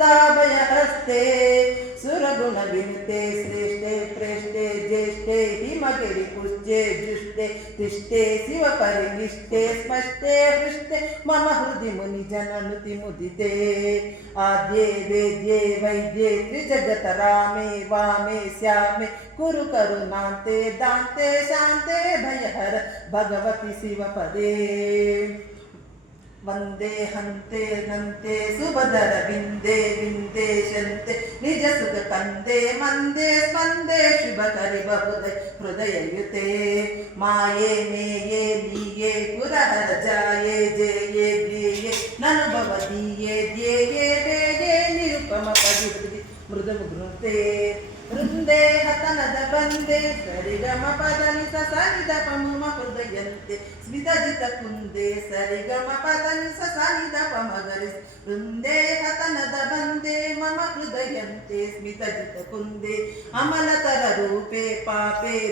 हस्ताभयहस्ते सुरगुणविनुते श्रेष्ठे प्रेष्ठे ज्येष्ठे हिमगिरिपुष्टे जुष्टे तिष्ठे शिवपरिनिष्ठे स्पष्टे हृष्टे मम हृदि मुनिजननुति मुदिते आद्ये वेद्ये वैद्ये त्रिजगत रामे वामे श्यामे कुरु करुणान्ते दान्ते शान्ते भयहर भगवति शिवपदे वंदे हन्ते नन्ते सुभदर विन्दे विन्देशन्ते निज सुख कंदे मन्दे स्पन्दे शुभकरि बहुदय हृदययुते माये मेये लीये पुरहर जाये जेये ध्येये ननुभव दीये ध्येये देये निरुपम पदि मृदुगृते वृंदे हतनद बंदे सरिगम पदनि सनिद पमुम हृदयन्ते स्मितजित कुंदे सरिगम पदनि सनिद पमगरि वृंदे हतनद बंदे मम हृदयन्ते स्मितजित कुंदे अमलतर रूपे पापे